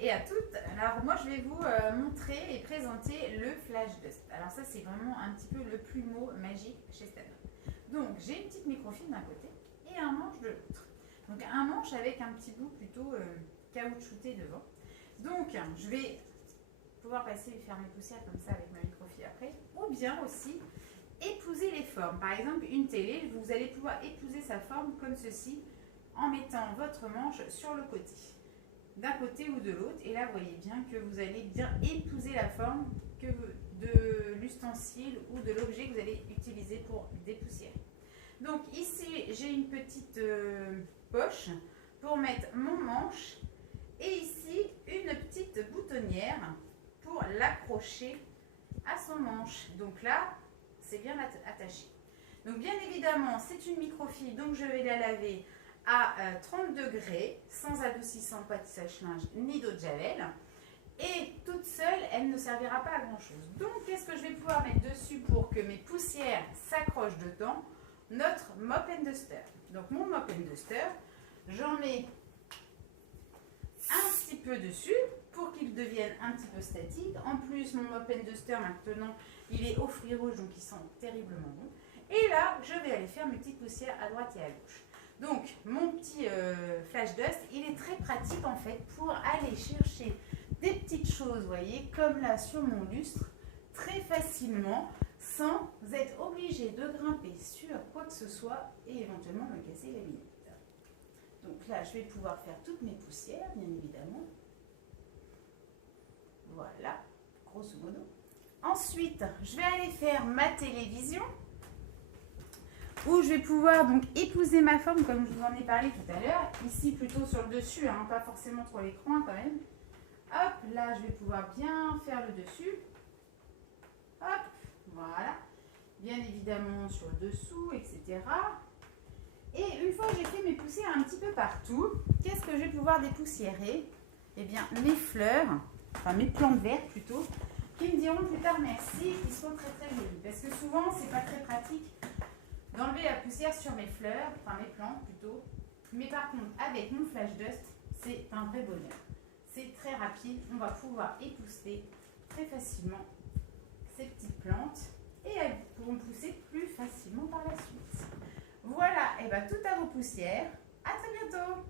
et à toutes. Alors moi je vais vous montrer et présenter le Flash Dust. Alors ça c'est vraiment un petit peu le plumeau magique chez Stanley. Donc j'ai une petite microfibre d'un côté et un manche de l'autre. Donc un manche avec un petit bout plutôt caoutchouté devant. Donc je vais pouvoir passer et faire mes poussières comme ça avec ma microfibre après. Ou bien aussi épouser les formes. Par exemple une télé, vous allez pouvoir épouser sa forme comme ceci en mettant votre manche sur le côté, d'un côté ou de l'autre. Et là, vous voyez bien que vous allez bien épouser la forme de l'ustensile ou de l'objet que vous allez utiliser pour dépoussiérer. Donc ici, j'ai une petite poche pour mettre mon manche et ici, une petite boutonnière pour l'accrocher à son manche. Donc là, c'est bien attaché. Donc bien évidemment, c'est une microfibre, donc je vais la laver à 30 degrés, sans adoucissant, pas de sèche-linge ni d'eau de javel. Et toute seule, elle ne servira pas à grand chose. Donc qu'est-ce que je vais pouvoir mettre dessus pour que mes poussières s'accrochent dedans? Notre Mop & Duster. Donc mon Mop & Duster, j'en mets un petit peu dessus pour qu'il devienne un petit peu statique. En plus, mon Mop & Duster maintenant, il est au fruits rouges, donc il sent terriblement bon. Et là, je vais aller faire mes petites poussières à droite et à gauche. Donc, mon petit Flash Dust, il est très pratique en fait pour aller chercher des petites choses, vous voyez, comme là sur mon lustre, très facilement, sans être obligé de grimper sur quoi que ce soit et éventuellement me casser la lunette. Donc là, je vais pouvoir faire toutes mes poussières, bien évidemment. Voilà, grosso modo. Ensuite, je vais aller faire ma télévision, où je vais pouvoir donc épouser ma forme comme je vous en ai parlé tout à l'heure. Ici plutôt sur le dessus, hein, pas forcément trop les coins quand même. Hop, là je vais pouvoir bien faire le dessus. Hop, voilà. Bien évidemment sur le dessous, etc. Et une fois que j'ai fait mes poussières un petit peu partout, qu'est-ce que je vais pouvoir dépoussiérer? Eh bien mes fleurs, enfin mes plantes vertes plutôt, qui me diront plus tard merci, qui sont très très jolies. Parce que souvent c'est pas très pratique d'enlever la poussière sur mes fleurs, enfin mes plantes plutôt. Mais par contre, avec mon Flash Dust, c'est un vrai bonheur. C'est très rapide, on va pouvoir épousseter très facilement ces petites plantes et elles pourront pousser plus facilement par la suite. Voilà, et bien tout à vos poussières. À très bientôt!